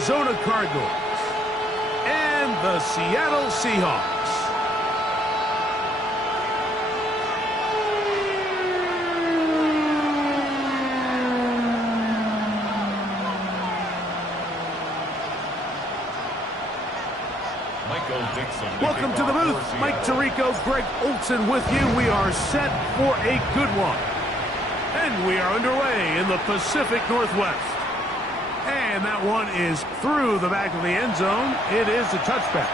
Arizona Cardinals and the Seattle Seahawks. Welcome to the booth. Mike Tirico, Greg Olsen with you. We are set for a good one. And we are underway in the Pacific Northwest. And that one is through the back of the end zone. It is a touchback.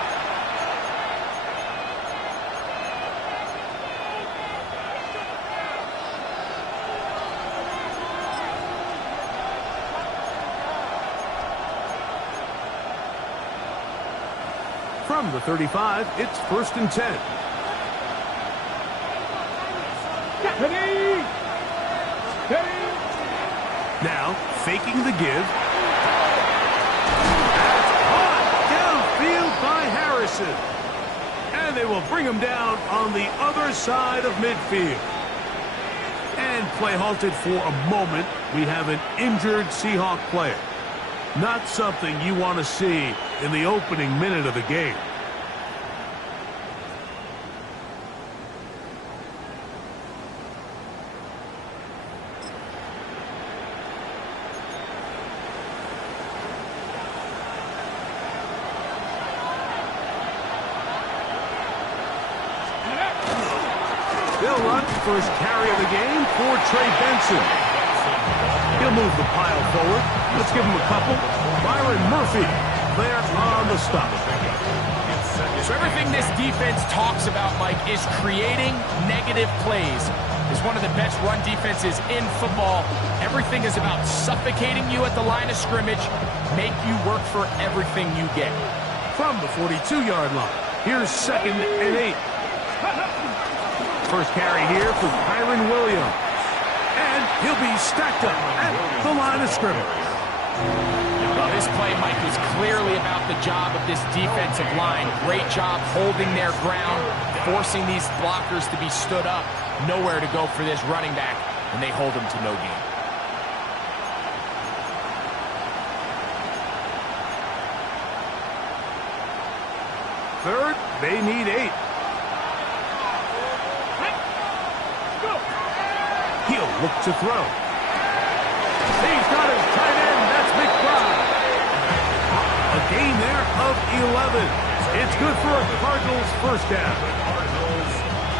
From the 35, it's 1st and 10. Now, faking the give. That's caught downfield by Harrison. And they will bring him down on the other side of midfield. And play halted for a moment. We have an injured Seahawk player. Not something you want to see in the opening minute of the game. They'll run first carry of the game for Trey Benson. He'll move the pile forward. Let's give him a couple. Byron Murphy there on the stop. So everything this defense talks about, Mike, is creating negative plays. It's one of the best run defenses in football. Everything is about suffocating you at the line of scrimmage, make you work for everything you get. From the 42-yard line, here's 2nd and 8. First carry here for Kyren Williams. And he'll be stacked up at the line of scrimmage. Well, this play, Mike, was clearly about the job of this defensive line. Great job holding their ground, forcing these blockers to be stood up. Nowhere to go for this running back, and they hold him to no gain. Third, they need 8. He'll look to throw. He's got his tight end. That's McBride. A gain there of 11. It's good for a Cardinals first down.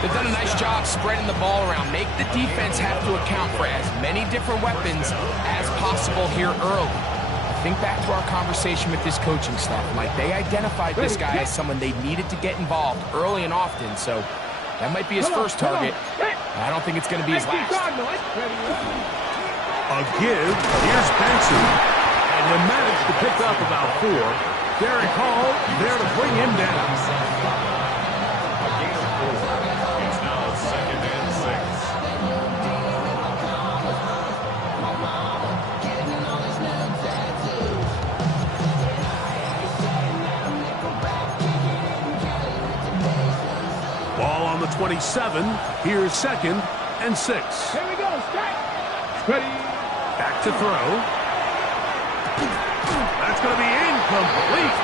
They've done a nice job spreading the ball around. Make the defense have to account for as many different weapons as possible here early. Think back to our conversation with this coaching staff, Mike. They identified this guy as someone they needed to get involved early and often, so that might be his first target. I don't think it's going to be his last. A give. Here's Benson. And he'll manage to pick up about 4. Derek Hall there to bring him down. It's now 2nd and 6. Ball on the 27. Here's 2nd and 6. Here we go. Strike. Ready. Back to throw. That's going to be incomplete.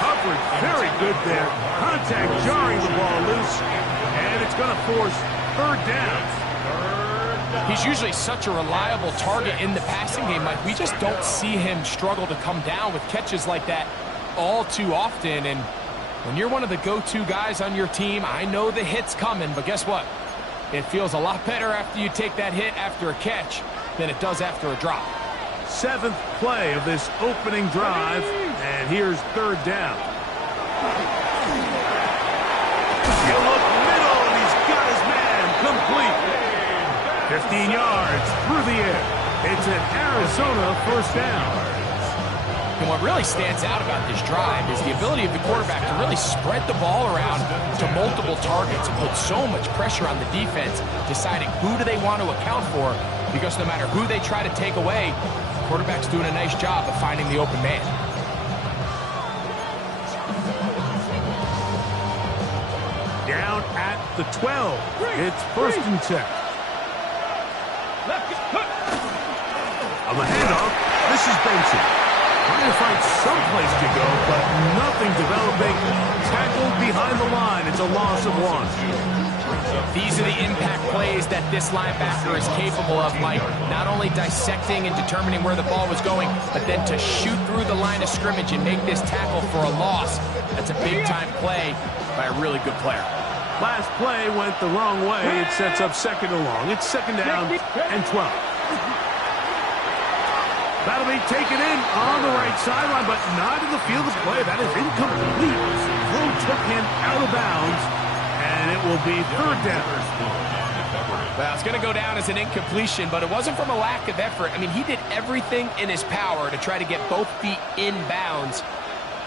Coverage very good there. Contact jarring the ball loose. And it's going to force 3rd down. He's usually such a reliable target in the passing game. Like, we just don't see him struggle to come down with catches like that all too often. And when you're one of the go-to guys on your team, I know the hit's coming, but guess what? It feels a lot better after you take that hit after a catch than it does after a drop. 7th play of this opening drive, and here's 3rd down. He'll look middle, and he's got his man complete. 15 yards through the air. It's an Arizona first down. And what really stands out about this drive is the ability of the quarterback to really spread the ball around to multiple targets and put so much pressure on the defense, deciding who do they want to account for, because no matter who they try to take away, the quarterback's doing a nice job of finding the open man. Down at the 12. It's 1st and 10. On the handoff, this is Benson. Trying to find some place to go, but nothing developing. Tackled behind the line. It's a loss of 1. These are the impact plays that this linebacker is capable of, Mike. Not only dissecting and determining where the ball was going, but then to shoot through the line of scrimmage and make this tackle for a loss. That's a big-time play by a really good player. Last play went the wrong way. It sets up second and long. It's second down and 12. That'll be taken in on the right sideline, but not in the field of play. That is incomplete. Throw took him out of bounds, and it will be third down. Well, it's going to go down as an incompletion, but it wasn't from a lack of effort. I mean, he did everything in his power to try to get both feet in bounds.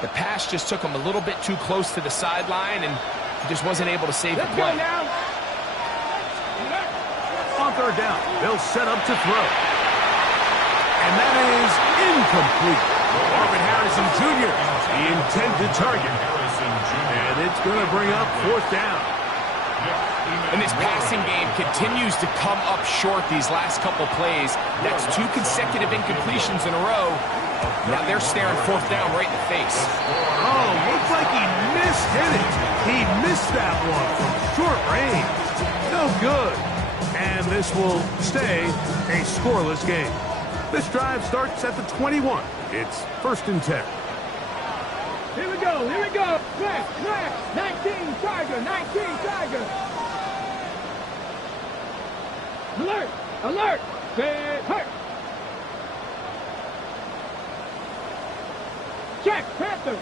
The pass just took him a little bit too close to the sideline, and he just wasn't able to save the play. On third down, they'll set up to throw. And that is incomplete. Marvin Harrison Jr., the intended target. And it's going to bring up fourth down. And this passing game continues to come up short these last couple plays. That's 2 consecutive incompletions in a row. Now they're staring fourth down right in the face. Oh, looks like he mishit it. He missed that one from short range. No good. And this will stay a scoreless game. This drive starts at the 21. It's first and 10. Here we go, here we go. Smash, smash. 19 Tiger, 19 Tiger. Alert, alert. Set, hurt. Check, Panther.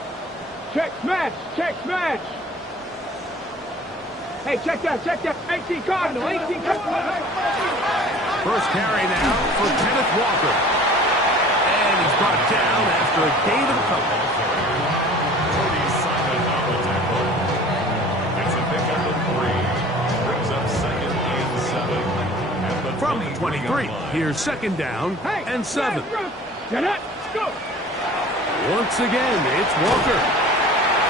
Check, smash, check, smash. Hey, check that, 18 Cardinal, 18 Cardinal. First carry now for Kenneth Walker. And he's brought down after a gain of a couple. Cody Simon on the tackle. It's a pickup of 3. Brings up second and 7. At the From the 23, here's second down and 7. Get it, go. Once again, it's Walker.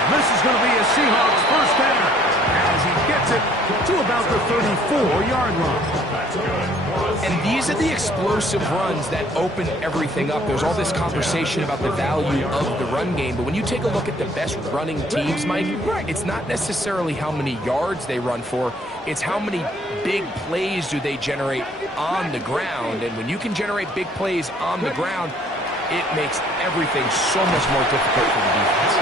This is going to be a Seahawks first down as he gets it to about the 34-yard line. And these are the explosive runs that open everything up. There's all this conversation about the value of the run game, but when you take a look at the best running teams, Mike, it's not necessarily how many yards they run for, it's how many big plays do they generate on the ground. And when you can generate big plays on the ground, it makes everything so much more difficult for the defense.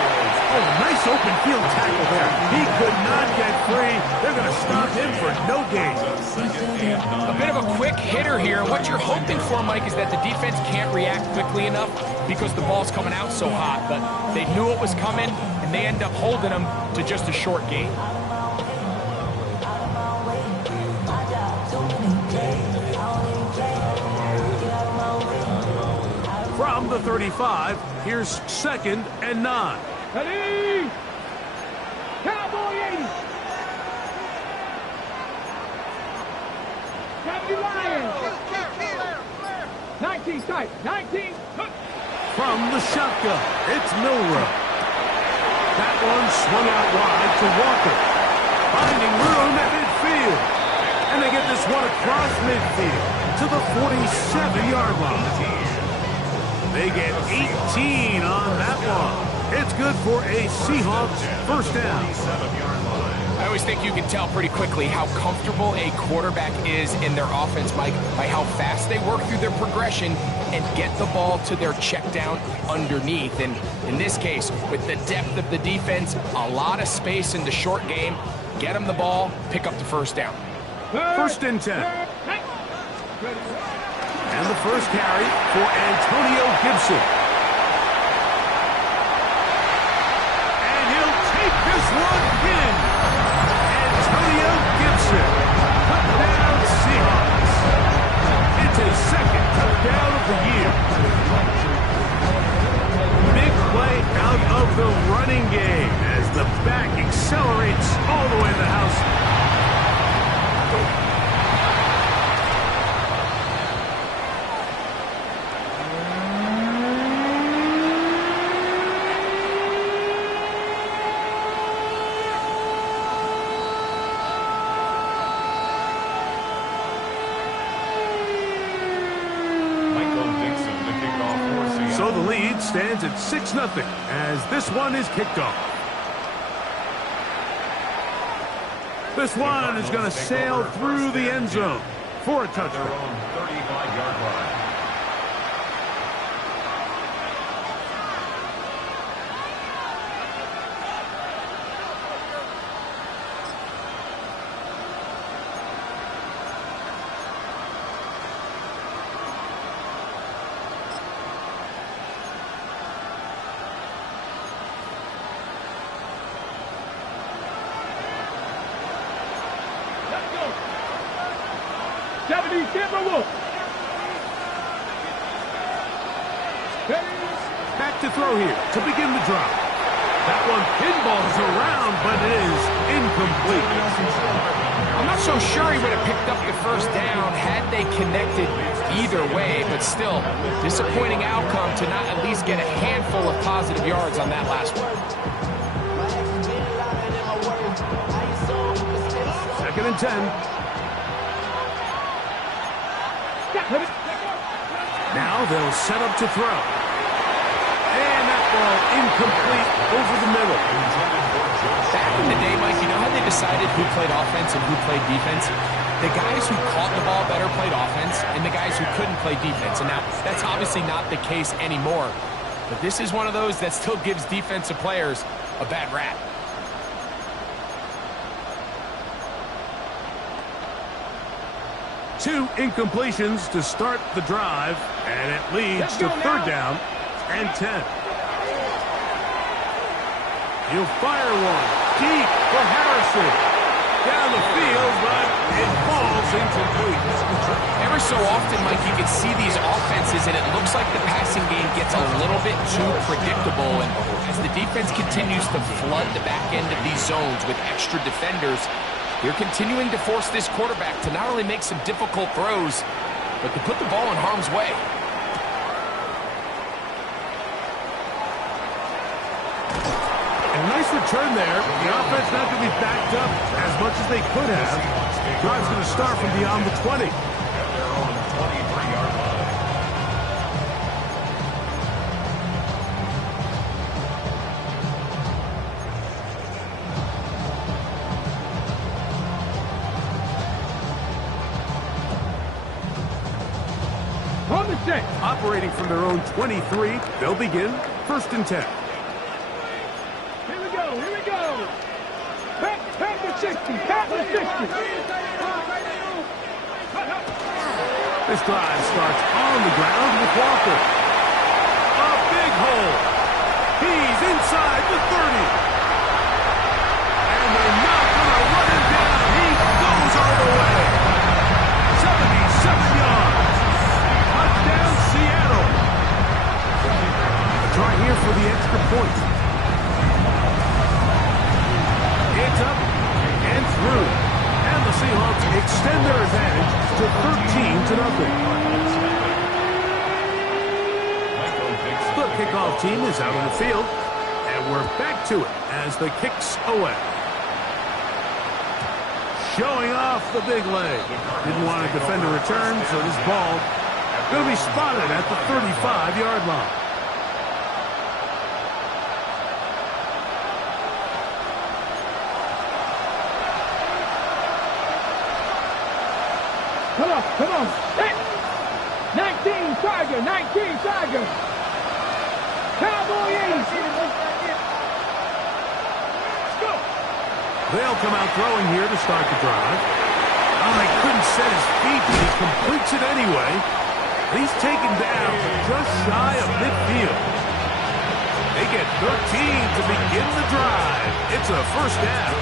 Oh, nice open field tackle there. He could not get free. They're going to stop him for no gain. A bit of a quick hitter here. What you're hoping for, Mike, is that the defense can't react quickly enough because the ball's coming out so hot. But they knew it was coming, and they end up holding them to just a short gain. From the 35, here's second and 9. Ready? Cowboy 80. 70 Lions. 19 tight. 19. From the shotgun, it's Milroe. That one swung out wide to Walker. Finding room at midfield. And they get this one across midfield to the 47-yard line. They get 18 on that one. It's good for a Seahawks first down. I always think you can tell pretty quickly how comfortable a quarterback is in their offense, Mike, by how fast they work through their progression and get the ball to their check down underneath. And in this case, with the depth of the defense, a lot of space in the short game, get them the ball, pick up the first down. First and 10. And the first carry for Antonio Gibson. And he'll take this one in. Antonio Gibson. Touchdown Seahawks. It's his second touchdown of the year. Big play out of the running game as the back accelerates all the way to the house. stands at 6-0 as this one is kicked off. This one is going to sail through the end zone for a touchdown. 35-yard line. Back to throw here to begin the drive. That one pinballs around, but it is incomplete. I'm not so sure he would have picked up the first down had they connected either way, but still, disappointing outcome to not at least get a handful of positive yards on that last one. 2nd and 10. Now they'll set up to throw. And that ball incomplete over the middle. Back in the day, Mike, you know how they decided who played offense and who played defense? The guys who caught the ball better played offense, and the guys who couldn't play defense. And now, that's obviously not the case anymore. But this is one of those that still gives defensive players a bad rap. Two incompletions to start the drive, and it leads to 3rd down and 10. He'll fire one deep for Harrison. Down the field, but it falls incomplete. Every so often, Mike, you can see these offenses, and it looks like the passing game gets a little bit too predictable. And as the defense continues to flood the back end of these zones with extra defenders, they're continuing to force this quarterback to not only make some difficult throws, but to put the ball in harm's way. And a nice return there. The offense not going to be backed up as much as they could have. Drive's going to start from beyond the 20. They're on the 23-yard line. Operating from their own 23, they'll begin 1st and 10. Here we go, here we go. Back to 60, back to 60. This drive starts on the ground with Walker. A big hole. He's inside the 30. And they're not going to run him down. He goes all the way. 77 yards. Touchdown, Seattle. A try here for the extra point. It's up and through. And the Seahawks extend their advantage to 13-0. The kickoff team is out on the field, and we're back to it as the kick's away. Showing off the big leg. Didn't want to defend a return, so this ball going to be spotted at the 35-yard line. Come on. 19 Tiger, 19 Tiger. Cowboy 80. Let's go. They'll come out throwing here to start the drive. Oh, he couldn't set his feet, but he completes it anyway. He's taken down just shy of midfield. They get 13 to begin the drive. It's a 1st down.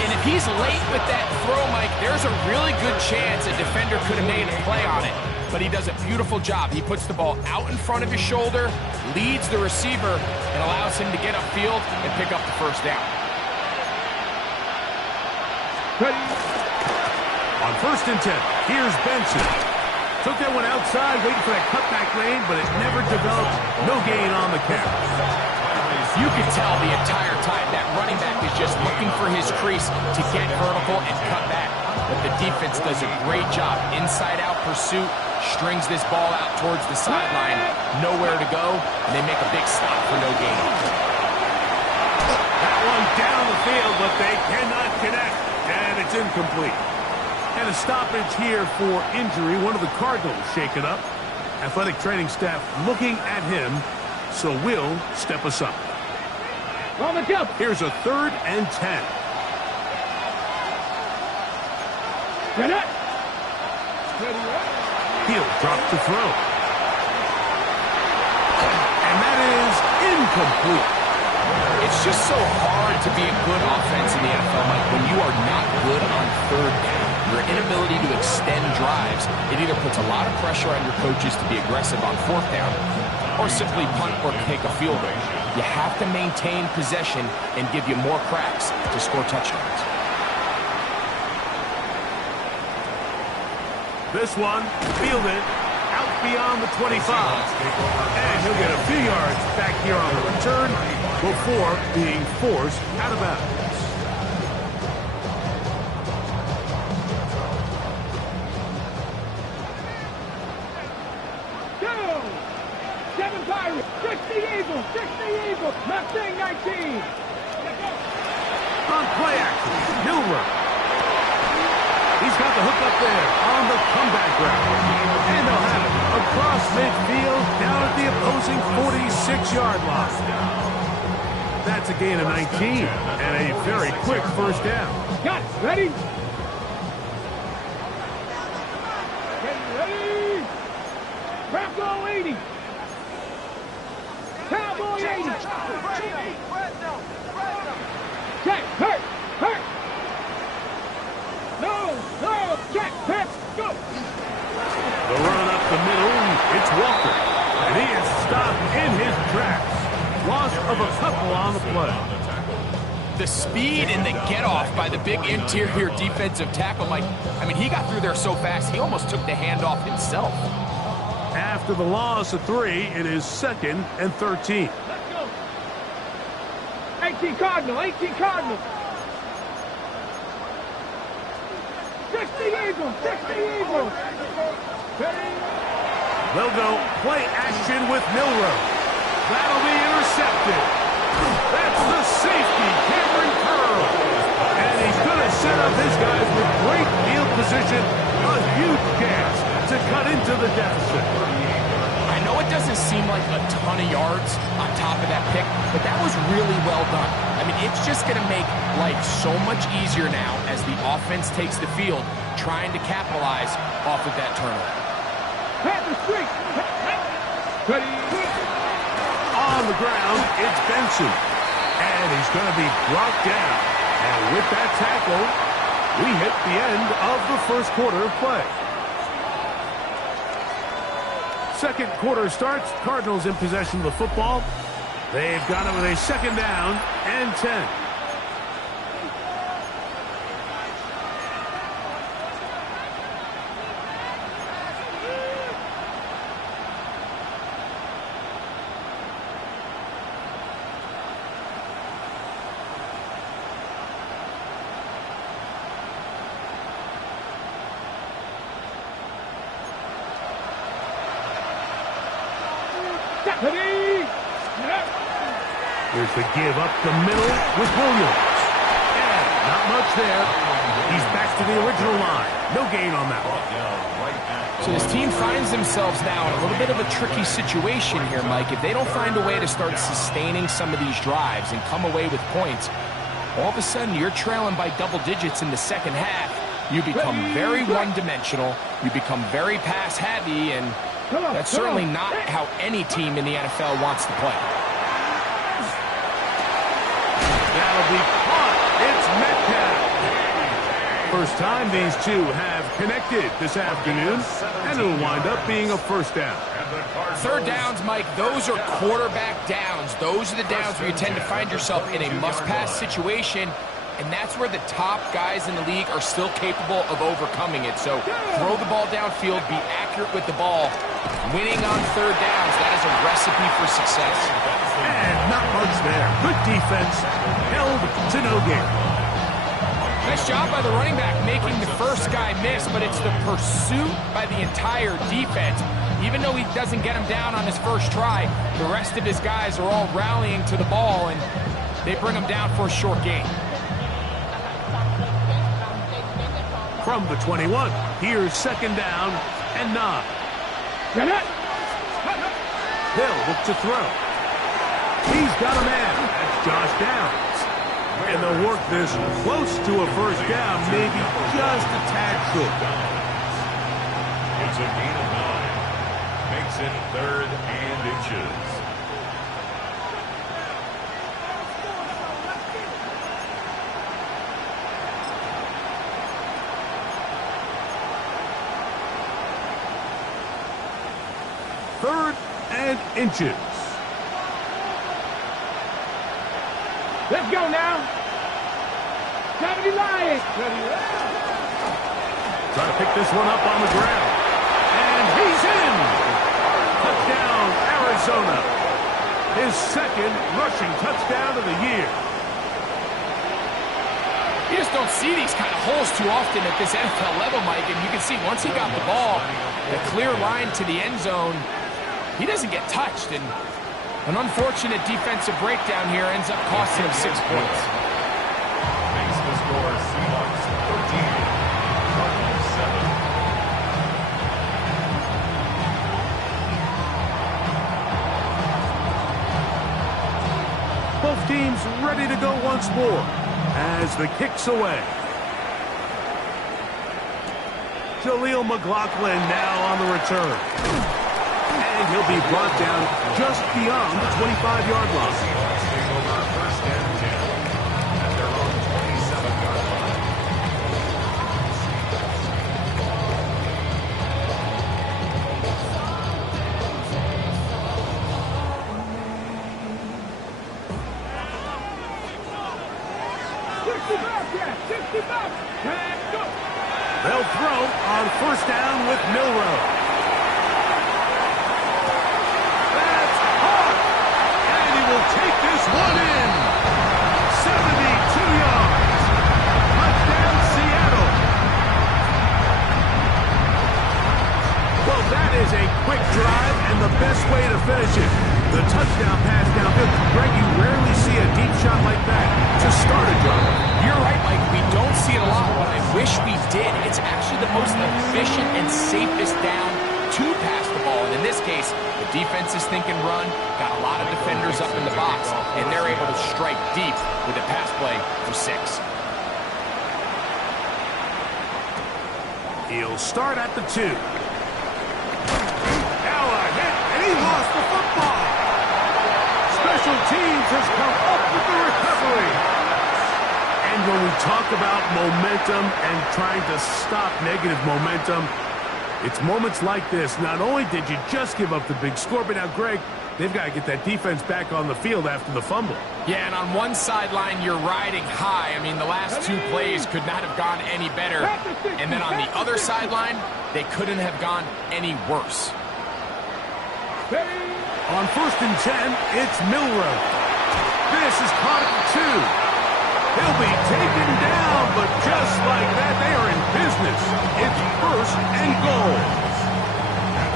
And if he's late with that throw, Mike, there's a really good chance a defender could have made a play on it. But he does a beautiful job. He puts the ball out in front of his shoulder, leads the receiver, and allows him to get upfield and pick up the 1st down. Ready. On 1st and 10, here's Benson. Took that one outside, waiting for that cutback lane, but it never developed. No gain on the carry. You can tell the entire time that running back is just looking for his crease to get vertical and cut back. but the defense does a great job. Inside-out pursuit, strings this ball out towards the sideline, nowhere to go, and they make a big stop for no gain. That one down the field, but they cannot connect, and it's incomplete. And a stoppage here for injury. One of the Cardinals shaken up. Athletic training staff looking at him, so will step us up. On the jump. Here's a 3rd and 10. Get it. He'll drop to throw. And that is incomplete. It's just so hard to be a good offense in the NFL, Mike, when you are not good on 3rd down. Your inability to extend drives, it either puts a lot of pressure on your coaches to be aggressive on 4th down or simply punt or take a field goal. You have to maintain possession and give you more cracks to score touchdowns. This one, fielded out beyond the 25. And he'll get a few yards back here on the return before being forced out of bounds. Pirates, 60 Eagles, 60 Eagles, Mustang 19. On play action, Milroe. He's got the hook up there on the comeback route. And they'll have it across midfield down at the opposing 46-yard line. That's a gain of 19 and a very quick 1st down. Got it. Ready? Ready? Bronco 80. Cowboy 80. Check, hurt. No, check, hurt, go. The run up the middle, it's Walker. And he is stopped in his tracks. Loss of a couple on the play. The speed and the get-off by the big interior defensive tackle, Mike. I mean, he got through there so fast, he almost took the handoff himself. After the loss of 3, it is 2nd and 13. Let's go. 18 Cardinal. 60 Eagles, 60 Eagles. They'll go play action with Milroe. That'll be intercepted. That's the safety, Cameron Curl. And he's going to set up his guys with great field position. A huge chance to cut into the deficit. I know it doesn't seem like a ton of yards on top of that pick, but that was really well done. I mean, it's just going to make life so much easier now as the offense takes the field, trying to capitalize off of that turnover. Panther streak. Ready. On the ground, it's Benson. And he's going to be brought down. And with that tackle, we hit the end of the 1st quarter of play. 2nd quarter starts. Cardinals in possession of the football. They've got it with a 2nd down and 10. Here's the give up the middle with Williams. And not much there. He's back to the original line. No gain on that one. So this team finds themselves now in a little bit of a tricky situation here, Mike. If they don't find a way to start sustaining some of these drives and come away with points, all of a sudden you're trailing by double digits in the 2nd half. You become very one-dimensional. You become very pass-heavy, and that's certainly not how any team in the NFL wants to play. That'll be caught. It's Metcalf. First time these two have connected this afternoon, and it'll wind up being a 1st down. 3rd downs, Mike, those are quarterback downs. Those are the downs where you tend to find yourself in a must-pass situation, and that's where the top guys in the league are still capable of overcoming it. So throw the ball downfield, be accurate with the ball. Winning on 3rd downs, that is a recipe for success. And not much there. Good defense, held to no gain. Nice job by the running back making the first guy miss, but it's the pursuit by the entire defense. Even though he doesn't get him down on his first try, the rest of his guys are all rallying to the ball, and they bring him down for a short gain. From the 21, here's 2nd down and 9. They'll look to throw. He's got a man. That's Josh Downs. And they'll work this close to a first down, maybe just a tad short. It's a gain of 9. Makes it 3rd and inches. Third and inches. Let's go now. Time to be lying. Try to pick this one up on the ground. And he's in. Touchdown, Arizona. His 2nd rushing touchdown of the year. You just don't see these kind of holes too often at this NFL level, Mike. And you can see once he got the ball, the clear line to the end zone, he doesn't get touched. And an unfortunate defensive breakdown here ends up costing him 6 points. Makes the score Seahawks 13, Cardinals 7. Both teams ready to go once more as the kick's away. Jaleel McLaughlin now on the return. And he'll be brought down just beyond the 25-yard line. Seahawks take over 1st and 10 at their own 27-yard line. They'll throw on 1st down with Milroe. Take this one in. 72 yards. Touchdown, Seattle. Well, that is a quick drive and the best way to finish it. The touchdown pass downfield. Greg, you rarely see a deep shot like that to start a drive. You're right, Mike. We don't see it a lot, but I wish we did. It's actually the most efficient and safest down to pass the ball. And in this case, the defense is thinking run, got a lot of defenders up in the box, and they're able to strike deep with a pass play for 6. He'll start at the 2. Now a hit, and he lost the football. Special teams has come up with the recovery. And when we talk about momentum and trying to stop negative momentum, it's moments like this. Not only did you just give up the big score, but now, Greg, they've got to get that defense back on the field after the fumble. Yeah, and on one sideline, you're riding high. I mean, the last 2 plays could not have gone any better. And then on the other sideline, they couldn't have gone any worse. On 1st and 10, it's Milroe. This is caught at the 2. He'll be taken down, but just like that, they are in business. It's 1st and goal.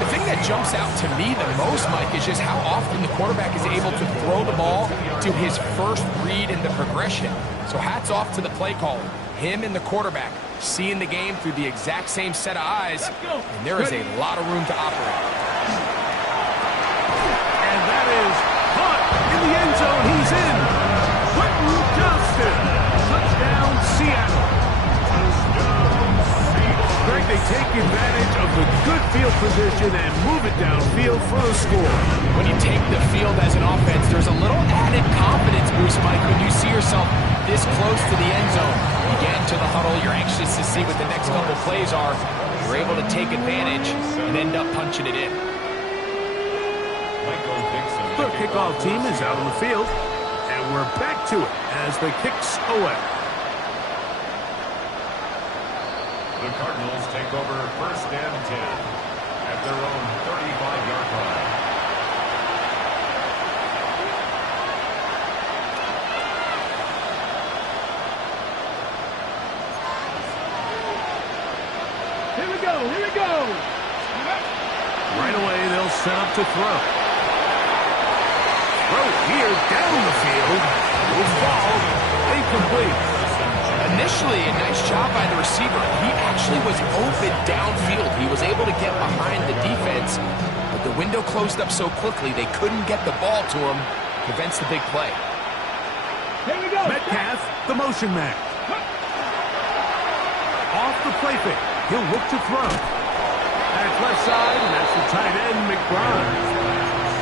The thing that jumps out to me the most, Mike, is just how often the quarterback is able to throw the ball to his first read in the progression. So hats off to the play caller. Him and the quarterback seeing the game through the exact same set of eyes, and there is a lot of room to operate. And that is caught in the end zone. He's in. Quentin Johnston. Touchdown, Seattle. Greg, they take advantage of the good field position and move it downfield for the score. When you take the field as an offense, there's a little added confidence boost, Mike, when you see yourself this close to the end zone. You get into the huddle, you're anxious to see what the next couple plays are. You're able to take advantage and end up punching it in. The kickoff team is out on the field, and we're back to it as the kick's away. The Cardinals take over 1st and 10 at their own 35-yard line. Here we go. Here we go. Right away, they'll set up to throw. Throw here down the field. Will fall. Incomplete. Initially, a nice job by the receiver. He actually was open downfield. He was able to get behind the defense, but the window closed up so quickly they couldn't get the ball to him. Prevents the big play. Here we go. Metcalf, the motion man. Off the play fake. He'll look to throw. That's left side, and that's the tight end, McBride.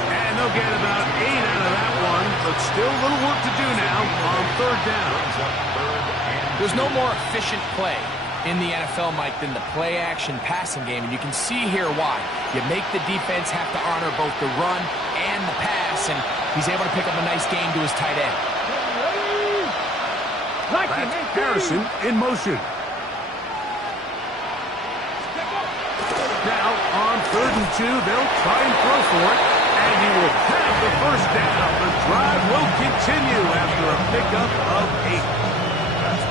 And they'll get about 8 out of that one, but still a little work to do now on third down. There's no more efficient play in the NFL, Mike, than the play-action passing game, and you can see here why. You make the defense have to honor both the run and the pass, and he's able to pick up a nice gain to his tight end. That's Harrison in motion. Now, on 3rd and 2, they'll try and throw for it, and he will have the first down. The drive will continue after a pickup of 8.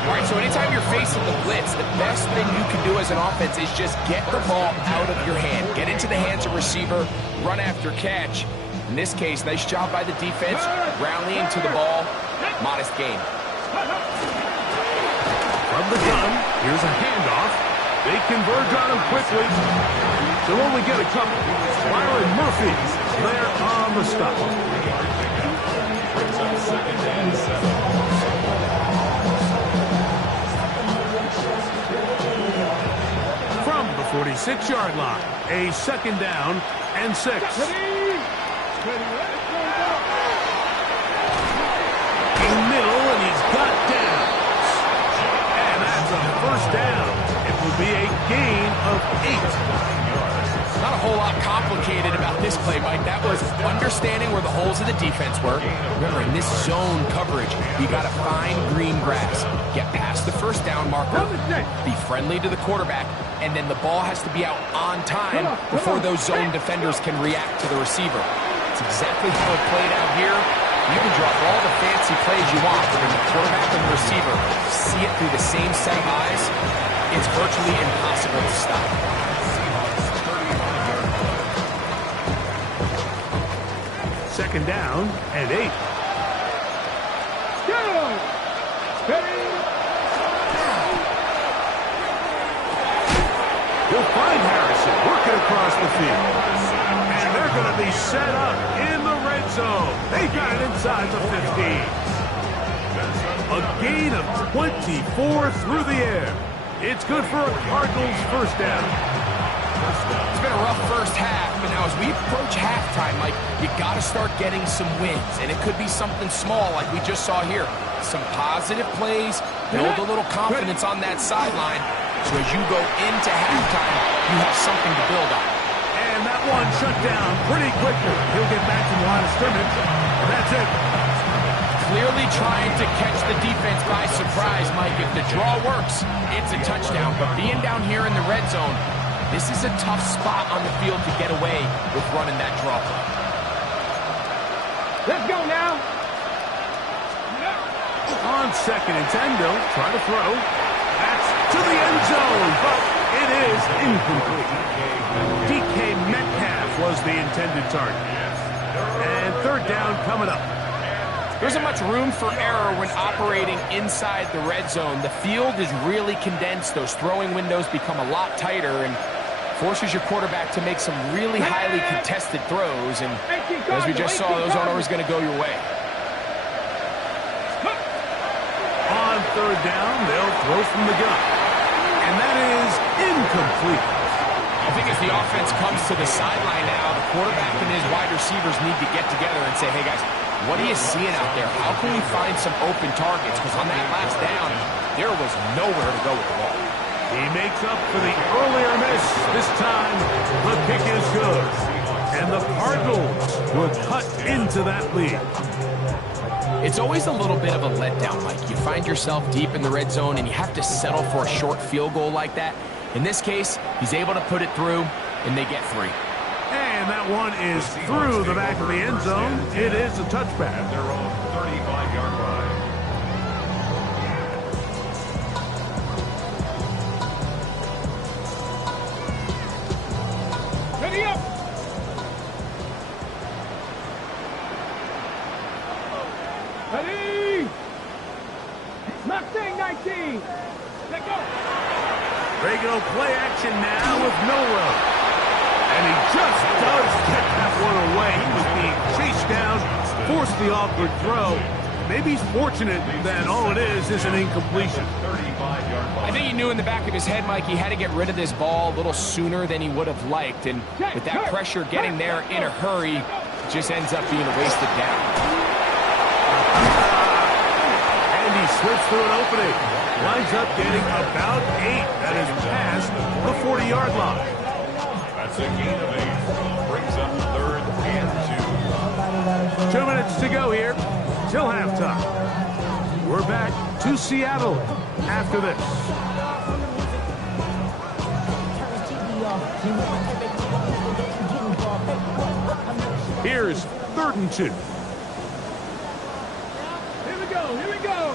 All right, so anytime you're facing the blitz, the best thing you can do as an offense is just get the ball out of your hand. Get into the hands of receiver, run after catch. In this case, nice job by the defense, rallying to the ball, modest gain. From the gun, here's a handoff. They converge on him quickly. They'll only get a couple. Byron Murphy there on the stop. Brings up 2nd and 7. From the 46-yard line, a 2nd down and 6. In the middle, and he's got downs. And that's a first down. It will be a gain of 8. Not a whole lot complicated about this play, Mike. That was understanding where the holes of the defense were. Remember, in this zone coverage, you got to find green grass. Get past the first down marker, be friendly to the quarterback, and then the ball has to be out on time before those zone defenders can react to the receiver. It's exactly how it played out here. You can drop all the fancy plays you want, but when the quarterback and the receiver see it through the same set of eyes, it's virtually impossible to stop. Second down and 8. He'll find Harrison working across the field. And they're going to be set up in the red zone. They got it inside the 15. A gain of 24 through the air. It's good for a Cardinals first down. It's been a rough first half, but now as we approach halftime, Mike, you got to start getting some wins, and it could be something small like we just saw here. Some positive plays, build a little confidence on that sideline, so as you go into halftime, you have something to build on. And that one shut down pretty quickly. He'll get back to the line of scrimmage, and that's it. Clearly trying to catch the defense by surprise, Mike. If the draw works, it's a touchdown, but being down here in the red zone, this is a tough spot on the field to get away with running that draw play. Let's go now. On 2nd and 10, they'll try to throw. That's to the end zone, but it is incomplete. DK Metcalf was the intended target. And 3rd down coming up. There isn't much room for error when operating inside the red zone. The field is really condensed. Those throwing windows become a lot tighter and forces your quarterback to make some really highly contested throws. And as we just saw, those aren't always going to go your way. On 3rd down, they'll throw from the gun. And that is incomplete. I think as the offense comes to the sideline now, the quarterback and his wide receivers need to get together and say, hey guys, what are you seeing out there? How can we find some open targets? Because on that last down, there was nowhere to go with the ball. He makes up for the earlier miss. This time, the kick is good. And the Cardinals will cut into that lead. It's always a little bit of a letdown, Mike. You find yourself deep in the red zone and you have to settle for a short field goal like that. In this case, he's able to put it through, and they get 3. And that one is through the back of the end zone. It is a touchback. Their own 35-yard line. Ready? Mustang 19. Let go. Regular play action now with Milroe. And he just does get that one away. He was being chased down, forced the awkward throw. Maybe he's fortunate that all it is an incompletion. I think he knew in the back of his head, Mike, he had to get rid of this ball a little sooner than he would have liked. And with that pressure getting there in a hurry, it just ends up being a wasted down. And he slips through an opening. Winds up getting about 8. That is past the 40-yard line. That's a gain of 8. Brings up 3rd and 2. 2 minutes to go here till halftime. We're back to Seattle after this. Here's 3rd and 2. Here we go. Here we go.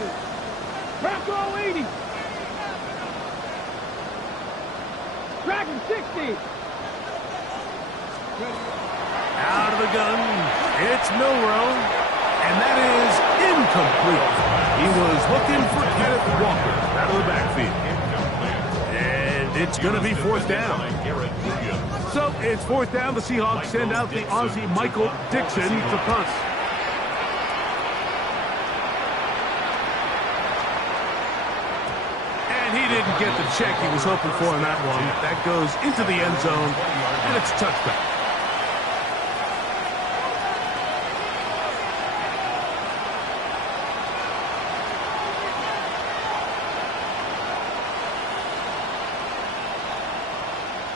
Bronco 80. Dragon 60. Out of the gun, it's Milroe, and that is incomplete. He was looking for Kenneth Walker out of the backfield. And it's going to be 4th down. So it's 4th down. The Seahawks send out the Aussie Michael Dixon to punt. And he didn't get the check he was hoping for in that one. That goes into the end zone, and it's a touchback.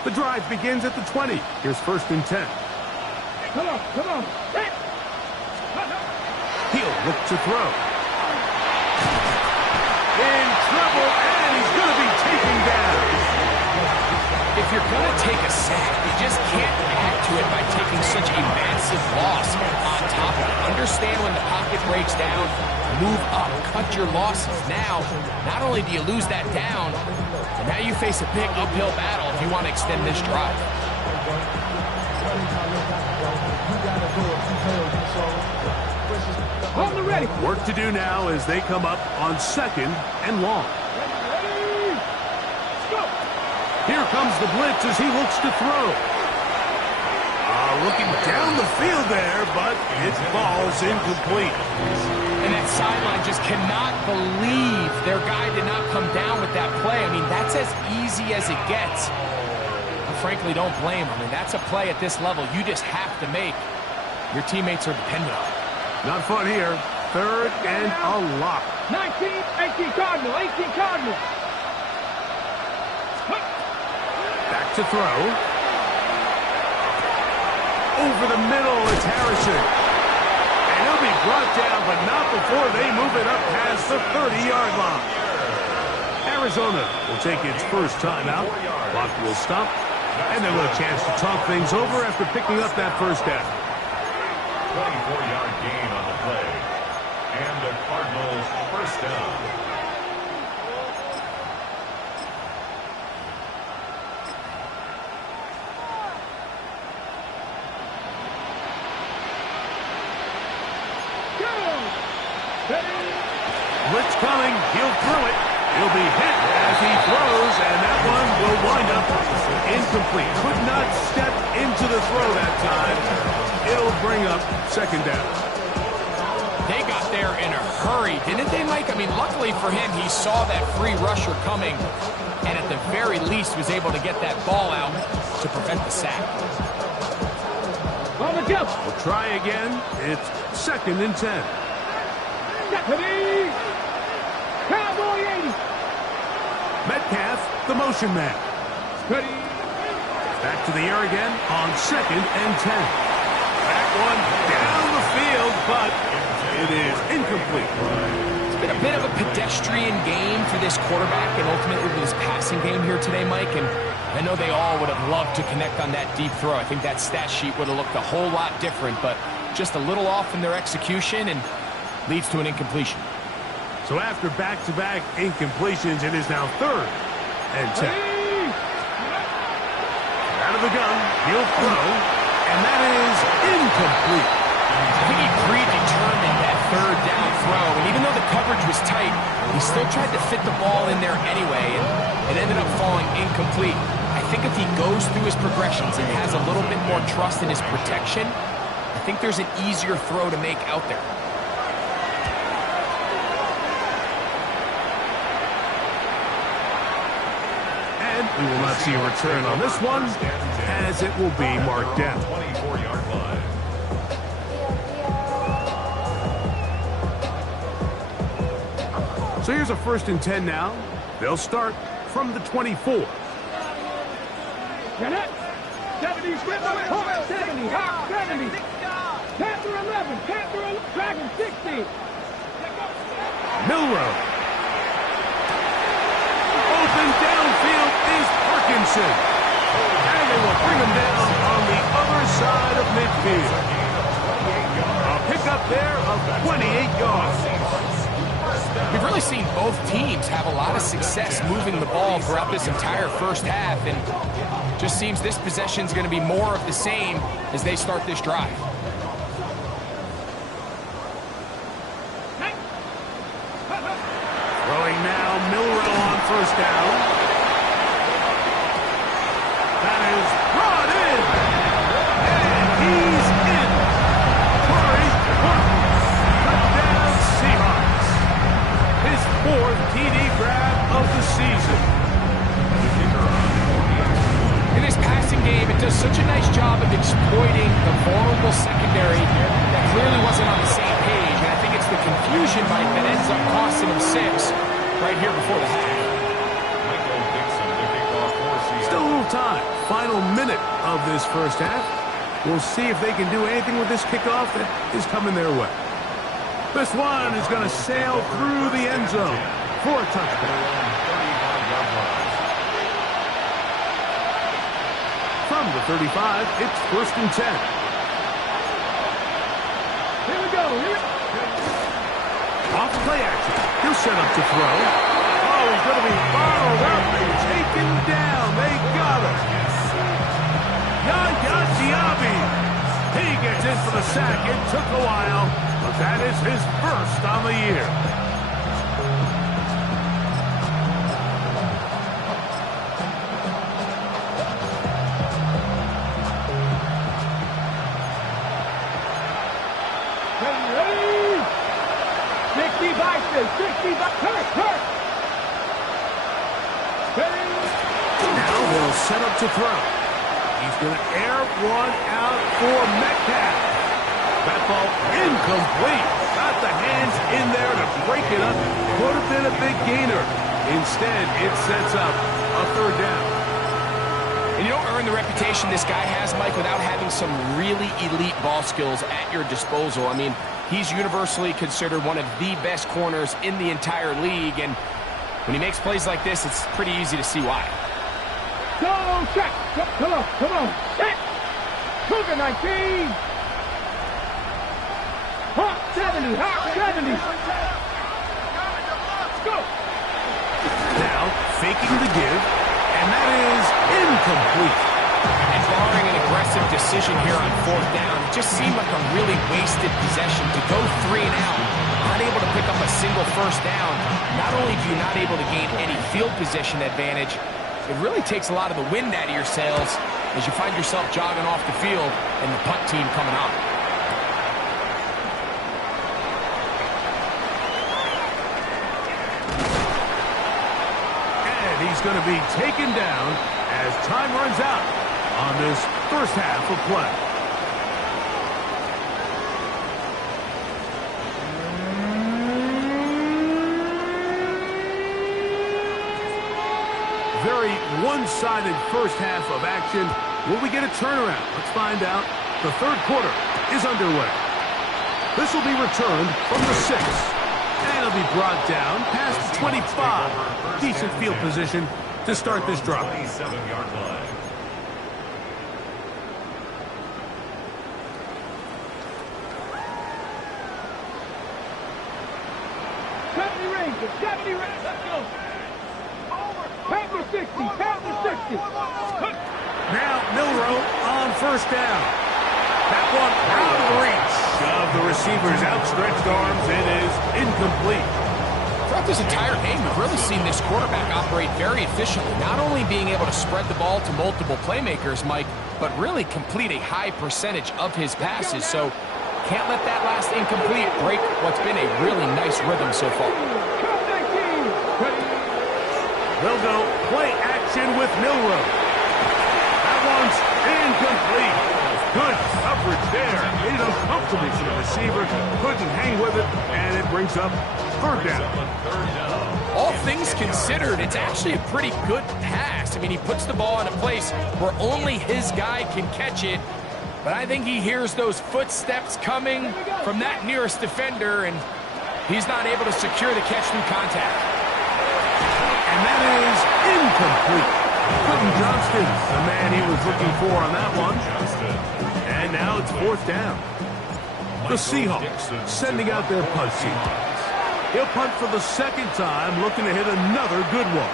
The drive begins at the 20. Here's 1st and 10. Come on, come on. He'll look to throw. In trouble, and he's going to be taken down. If you're going to take a sack, you just can't add to it by taking such a massive loss on top of it. Understand when the pocket breaks down, move up, cut your losses. Now, not only do you lose that down, but now you face a big uphill battle if you want to extend this drive. On the ready. Work to do now as they come up on 2nd and long. Ready. Go. Here comes the blitz as he looks to throw. Looking down the field there, but it falls incomplete. And that sideline just cannot believe their guy did not come down with that play. I mean, that's as easy as it gets. I frankly don't blame him. I mean, that's a play at this level you just have to make. Your teammates are dependent on it. Not fun here. 3rd and a lot. 19, 18 Cardinal, 18 Cardinal. Back to throw. Over the middle, it's Harrison. And he'll be brought down, but not before they move it up past the 30-yard line. Arizona will take its first time out. Clock will stop. And they'll have a chance to talk things over after picking up that first down. 24-yard gain on the play. And the Cardinals' first down. Blitz coming. He'll throw it. He'll be hit as he throws, and that one will wind up incomplete. Could not step into the throw that time. It'll bring up 2nd down. They got there in a hurry, didn't they, Mike? I mean, luckily for him, he saw that free rusher coming, and at the very least was able to get that ball out to prevent the sack. On the jump. We'll try again. It's 2nd and 10. Deputy. Cowboy 80. Metcalf, the motion man. Ready. Back to the air again on 2nd and 10. That one down the field, but it is incomplete. It's been a bit of a pedestrian game for this quarterback and ultimately this passing game here today, Mike. And I know they all would have loved to connect on that deep throw. I think that stat sheet would have looked a whole lot different, but just a little off in their execution and leads to an incompletion. So after back-to-back incompletions, it is now 3rd and 10. Out of the gun, he'll throw, and that is incomplete. I think he predetermined that 3rd down throw. coverage was tight, he still tried to fit the ball in there anyway, and it ended up falling incomplete. I think if he goes through his progressions and has a little bit more trust in his protection, I think there's an easier throw to make out there. And we will not see a return on this one, as it will be marked down. 24-yard line. So here's a 1st and 10 now. They'll start from the 24. 70, script, 70, Hawk 70. Panther 11, Panther 11, Dragon 60. Milroe. Open downfield is Parkinson. And they will bring him down on the other side of midfield. A pickup there of 28 yards. We've really seen both teams have a lot of success moving the ball throughout this entire first half, and just seems this possession's going to be more of the same as they start this drive. Throwing now, Milroe on 1st down. That is brought in. And he's in. Torrey Barnes. Touchdown Seahawks. His 4th TD grab of the season. In his passing game, it does such a nice job of exploiting the vulnerable secondary that clearly wasn't on the same page, and I think it's the confusion, Mike, that ends up costing him 6 right here before the half. Michael Dixon to kick off for Seattle. Still a little time. Final minute of this first half. We'll see if they can do anything with this kickoff that is coming their way. This one is going to sail through the end zone for a touchdown. 35-yard line. From the 35, it's 1st and 10. Here we go. Off play action. He'll set up to throw. Oh, he's going to be bottled up and taken down. They got him. Yaya Diaby. He gets in for the sack. It took a while, but that is his 1st on the year. Ready? 60 boxes, 60 boxes. Hurt. Ready? Now they'll set up to throw. He's going to air one out for Metcalf. That ball incomplete. Got the hands in there to break it up. Could have been a big gainer. Instead, it sets up a 3rd down. And you don't earn the reputation this guy has, Mike, without having some really elite ball skills at your disposal. I mean, he's universally considered one of the best corners in the entire league, and when he makes plays like this, it's pretty easy to see why. Go, check. Come on. Check. Cougar 19. Hawk 70, Hawk 70. Go. Now, faking the give, and that is incomplete. And barring an aggressive decision here on 4th down, it just seemed like a really wasted possession to go 3 and out, not able to pick up a single 1st down. Not only do you not able to gain any field position advantage, it really takes a lot of the wind out of your sails as you find yourself jogging off the field and the punt team coming on. And he's going to be taken down as time runs out on this first half of play. Very one-sided first half of action. Will we get a turnaround? Let's find out. The 3rd quarter is underway. This will be returned from the 6. And it'll be brought down past the 25. Decent field position to start this drive. 27-yard line. Let's go. Panther 60, Panther 60. Now Milroe on 1st down. That one out of reach of the receiver's outstretched arms. It is incomplete. Throughout this entire game, we've really seen this quarterback operate very efficiently, not only being able to spread the ball to multiple playmakers, Mike, but really complete a high percentage of his passes. So can't let that last incomplete break what's been a really nice rhythm so far. They'll go play action with Milroe. That one's incomplete. Good coverage there. Made it uncomfortable for the receiver. Couldn't hang with it, and it brings up third down. All things considered, it's actually a pretty good pass. I mean, he puts the ball in a place where only his guy can catch it. But I think he hears those footsteps coming from that nearest defender, and he's not able to secure the catch through contact. And that is incomplete. Quentin Johnston, the man he was looking for on that one. And now it's fourth down. The Seahawks sending out their punt team. He'll punt for the second time, looking to hit another good one.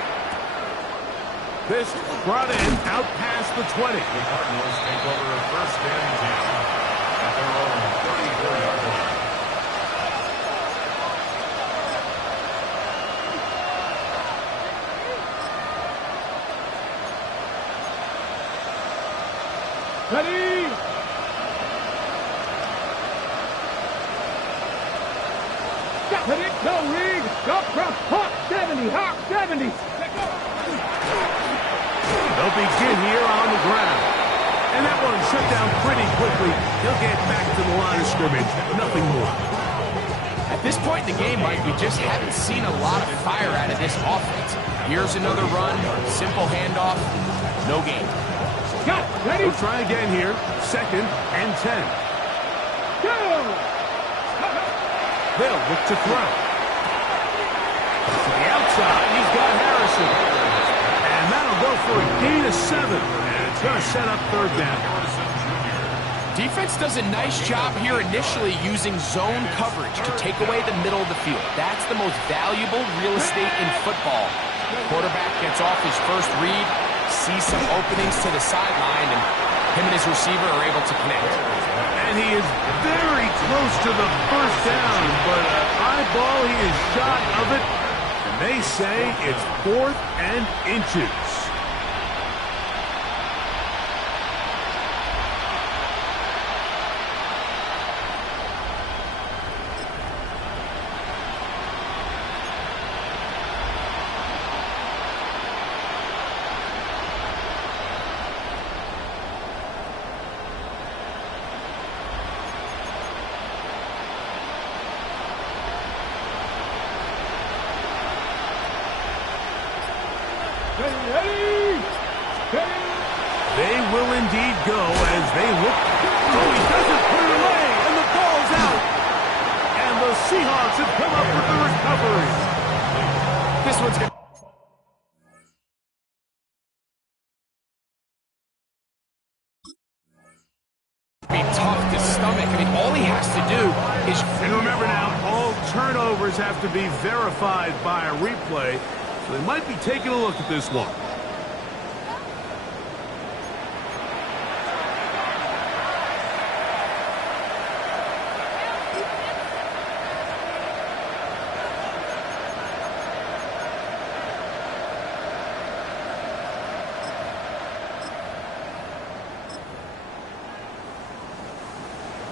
This brought in out past the 20. The Cardinals take over a first and 10 at their own 34-yard line. Ready? Ready? Go, Reed. Go, cross. Hawk 70. Hawk 70. They'll begin here on the ground. And that one shut down pretty quickly. He'll get back to the line of scrimmage. Nothing more. At this point in the game, Mike, we just haven't seen a lot of fire out of this offense. Here's another run. Simple handoff. No gain. Got ready? We'll try again here. Second and 10. Go! They'll look to throw. To the outside, he's got Harrison. And that'll go for a gain of 7. And it's going to set up third down. Defense does a nice job here initially using zone coverage to take away the middle of the field. That's the most valuable real estate in football. Quarterback gets off his first read, sees some openings to the sideline, and him and his receiver are able to connect. And he is very close to the first down, but an eyeball, he is shot of it. And they say it's 4th and inches. They will indeed go as they look. Oh, he doesn't put it away, and the ball's out. And the Seahawks have come up with the recovery. This one's going to be tough to stomach. I mean, all he has to do is... And remember now, all turnovers have to be verified by a replay. So they might be taking a look at this one.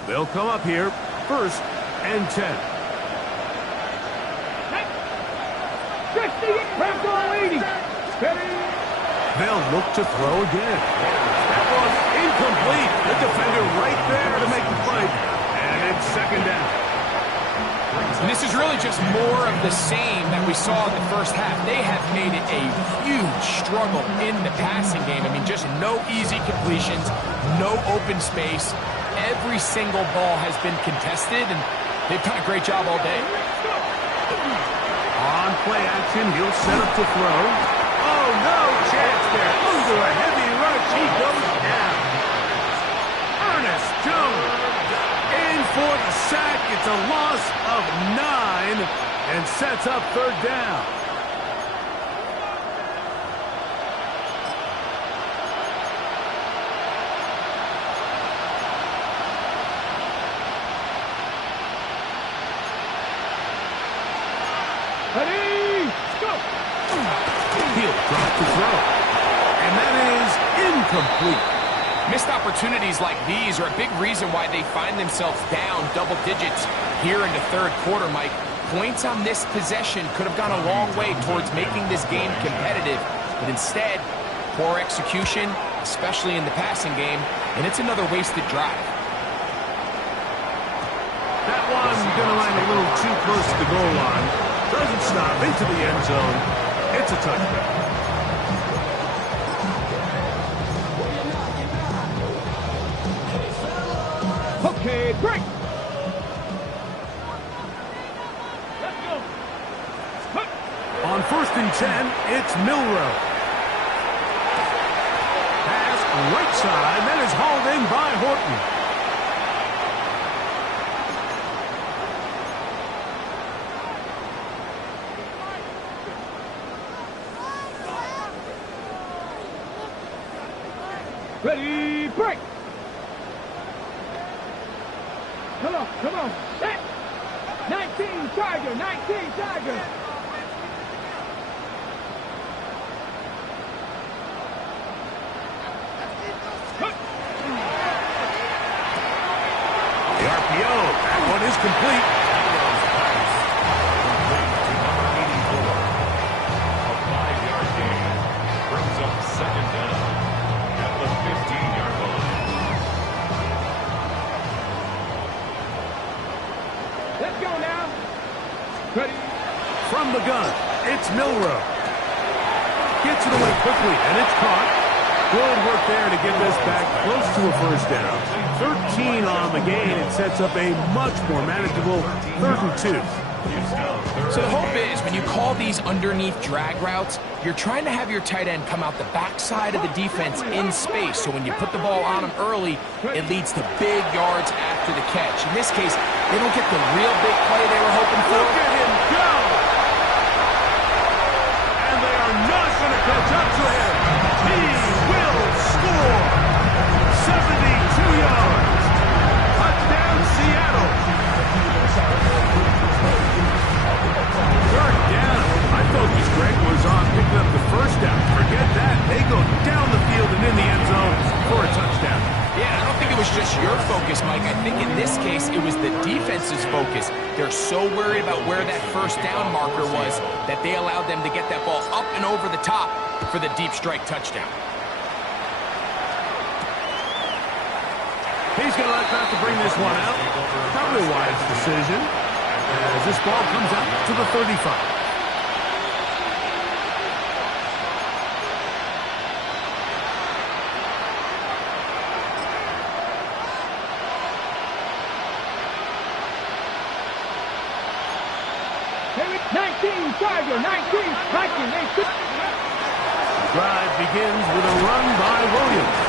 They'll come up here, 1st and 10. 60, back on 80. Steady. They'll look to throw again. That one's incomplete. The defender right there to make the play. And it's second down. And this is really just more of the same that we saw in the first half. They have made it a huge struggle in the passing game. I mean, just no easy completions, no open space. Every single ball has been contested, and they've done a great job all day. On play action, he'll set up to throw. Oh, no chance there. Under a heavy rush, he goes down. Ernest Jones in for the sack. It's a loss of 9 and sets up third down. Ready, go! He'll drop to throw. And that is incomplete. Missed opportunities like these are a big reason why they find themselves down double digits here in the third quarter, Mike. Points on this possession could have gone a long way towards making this game competitive, but instead, poor execution, especially in the passing game, and it's another wasted drive. That one's going to land a little too close to the goal line. Doesn't stop into the end zone. It's a touchdown. Okay, break! Let's go! On 1st and 10, it's Milroe. Pass right side, that is hauled in by Horton. Ready, break! Come on, come on. Set! 19 Tiger, 19 Tiger! The RPO, that one is complete. A 5-yard gain brings up second down at the 15-yard line. Let's go now. Ready? From the gun, it's Milroe. Gets it away quickly, and it's caught. Good work there to get this back close to a first down. 13 on the gain. It sets up a much more manageable 3rd and 2. So the hope is when you call these underneath drag routes, you're trying to have your tight end come out the backside of the defense in space. So when you put the ball on him early, it leads to big yards after the catch. In this case, they don't get the real big play they were hoping for. Look at him go! And they are not going to catch up to him. He will score. 72 yards. Touchdown, Seattle. 3rd down. My focus, Greg, was on picking up the first down. Forget that. They go down the field and in the end zone for a touchdown. Yeah, I don't think it was just your focus, Mike. I think in this case, it was the defense's focus. They're so worried about where that first down marker was that they allowed them to get that ball up and over the top for the deep strike touchdown. He's going to let that to bring this one out. Probably a wise decision as this ball comes out to the 35. Tiger, 19, Viking, Drive begins with a run by Williams.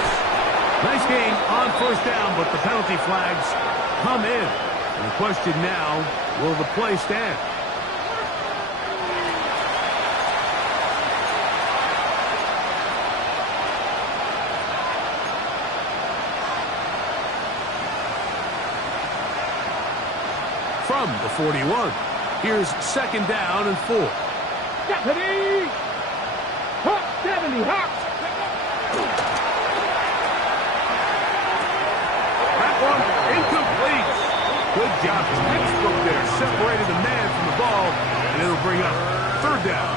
Nice gain on first down, but the penalty flags come in. And the question now, will the play stand? From the 41. Here's 2nd down and 4. Deputy! Hawk 70, Hawk! That one incomplete. Good job. Textbook there. Separated the man from the ball, and it'll bring up 3rd down.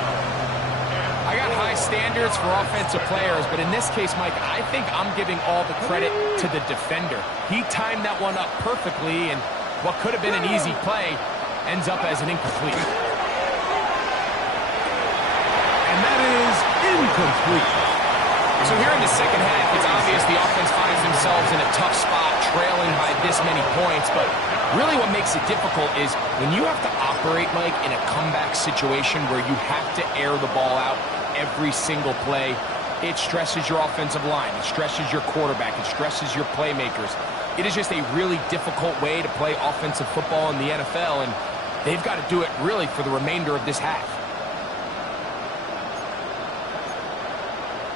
I got high standards for offensive players, but in this case, Mike, I think I'm giving all the credit to the defender. He timed that one up perfectly, and what could have been an easy play ends up as an incomplete. And that is incomplete. So here in the second half, it's obvious the offense finds themselves in a tough spot, trailing by this many points, but really what makes it difficult is when you have to operate, Mike, in a comeback situation where you have to air the ball out every single play, it stresses your offensive line, it stresses your quarterback, it stresses your playmakers. It is just a really difficult way to play offensive football in the NFL, and they've got to do it really for the remainder of this half.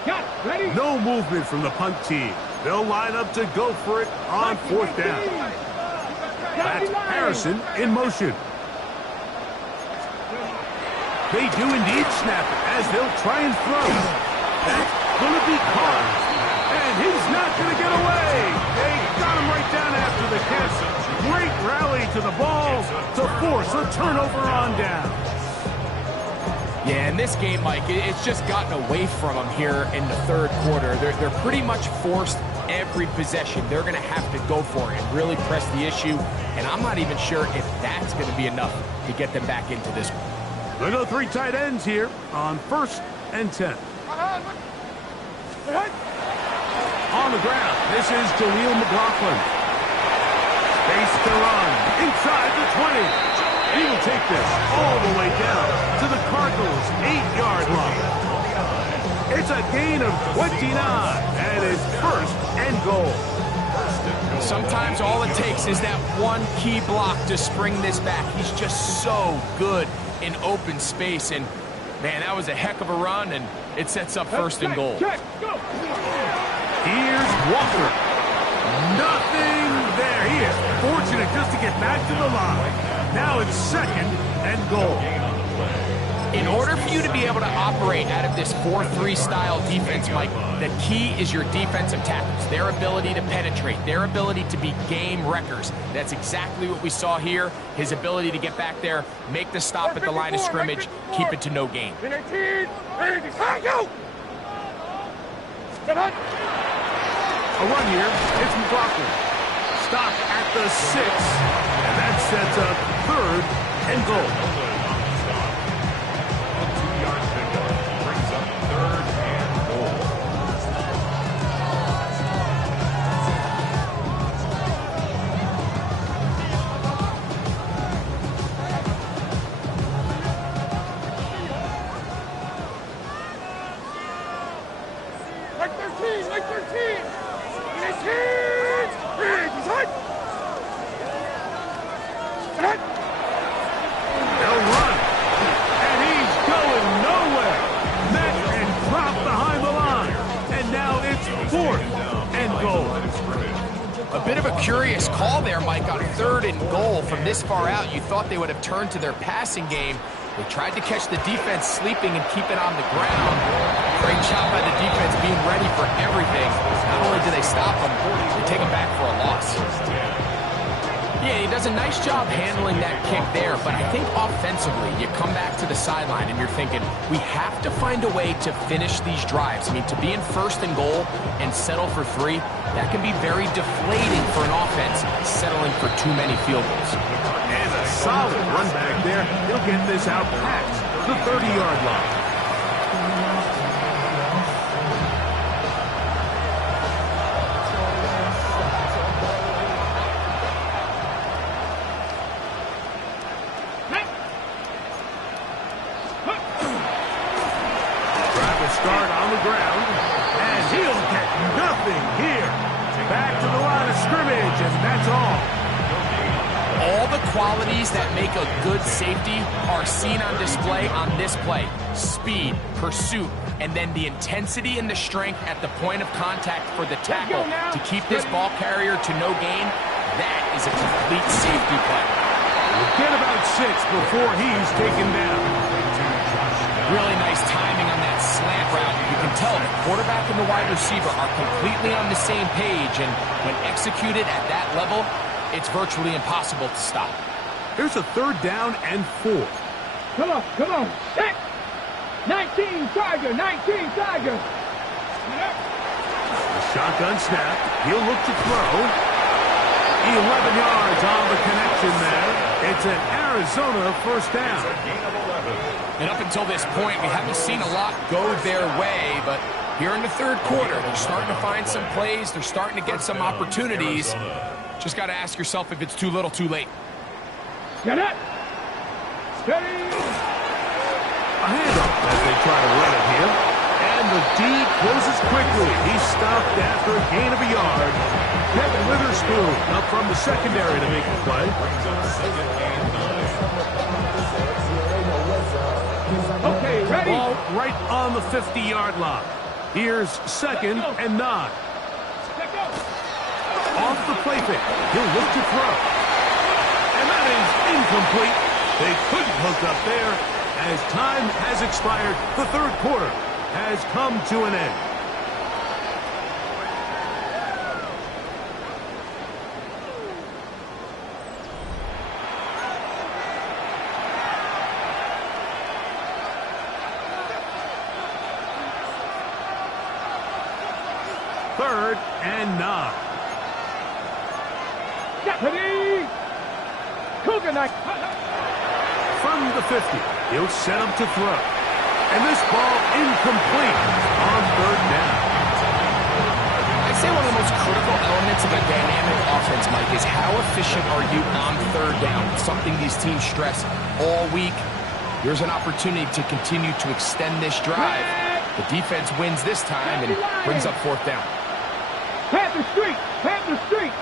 Got ready. No movement from the punt team. They'll line up to go for it on 4th down. That's Harrison in motion. They do indeed snap it as they'll try and throw. That's going to be caught. And he's not going to get away. They got him right down after the catch. Great rally to the ball to force a turnover on down. Yeah, in this game, Mike, it's just gotten away from them here in the third quarter. They're pretty much forced every possession. They're going to have to go for it and really press the issue. And I'm not even sure if that's going to be enough to get them back into this one. They go three tight ends here on 1st and 10. On the ground, this is Jaleel McLaughlin. Face to run, inside the 20. He will take this all the way down to the Cardinals' 8-yard line. It's a gain of 29, and it's 1st and goal. Sometimes all it takes is that one key block to spring this back. He's just so good in open space, and man, that was a heck of a run, and it sets up 1st and goal. Here's Walker. Nothing there. He is fortunate just to get back to the line. Now it's 2nd and goal. In order for you to be able to operate out of this 4-3 style defense, Mike, the key is your defensive tackles, their ability to penetrate, their ability to be game wreckers. That's exactly what we saw here. His ability to get back there, make the stop at the line of scrimmage, keep it to no gain. A run here. It's McLaughlin. Stop at the 6. And that sets up 3rd and goal. A 2-yard pickup brings up 3rd and goal. Like 13! They'll run. And he's going nowhere. Met and dropped behind the line. And now it's 4th and goal. A bit of a curious call there, Mike, on 3rd and goal from this far out. You thought they would have turned to their passing game. They tried to catch the defense sleeping and keep it on the ground. Great job by the defense being ready for everything. Not only do they stop them, they take them back for a loss. Yeah, he does a nice job handling that kick there, but I think offensively, you come back to the sideline and you're thinking, we have to find a way to finish these drives. I mean, to be in 1st and goal and settle for 3, that can be very deflating for an offense, settling for too many field goals. And a solid run back there. He'll get this out past the 30-yard line. Start on the ground, and he'll get nothing here. Back to the line of scrimmage, and that's all. All the qualities that make a good safety are seen on display on this play. Speed, pursuit, and then the intensity and the strength at the point of contact for the tackle to keep this ball carrier to no gain. That is a complete safety play. We'll get about 6 before he's taken down. Really nice timing on that slant route. You can tell the quarterback and the wide receiver are completely on the same page, and when executed at that level, it's virtually impossible to stop. Here's a 3rd down and 4. Come on. Check. 19 Tiger. The shotgun snap. He'll look to throw. 11 yards on the connection there. It's an Arizona 1st down. And up until this point, we haven't seen a lot go their way, but here in the 3rd quarter, they're starting to find some plays. They're starting to get some opportunities. Just got to ask yourself if it's too little, too late. Get it. Steady. A handoff as they try to run it here. And the D closes quickly. He's stopped after a gain of a yard. Kevin Witherspoon up from the secondary to make the play. Okay, ready? Ball right on the 50-yard line. Here's 2nd and 9. Off the play fake. He'll look to throw. And that is incomplete. They couldn't hook up there, as time has expired. The third quarter has come to an end. Third and 9. Deputy! Cougar Knight! From the 50, he'll set up to throw. And this ball incomplete on third down. I'd say one of the most critical elements of a dynamic offense, Mike, is how efficient are you on third down? It's something these teams stress all week. Here's an opportunity to continue to extend this drive. The defense wins this time and brings up fourth down. Panther Street! Panther Street!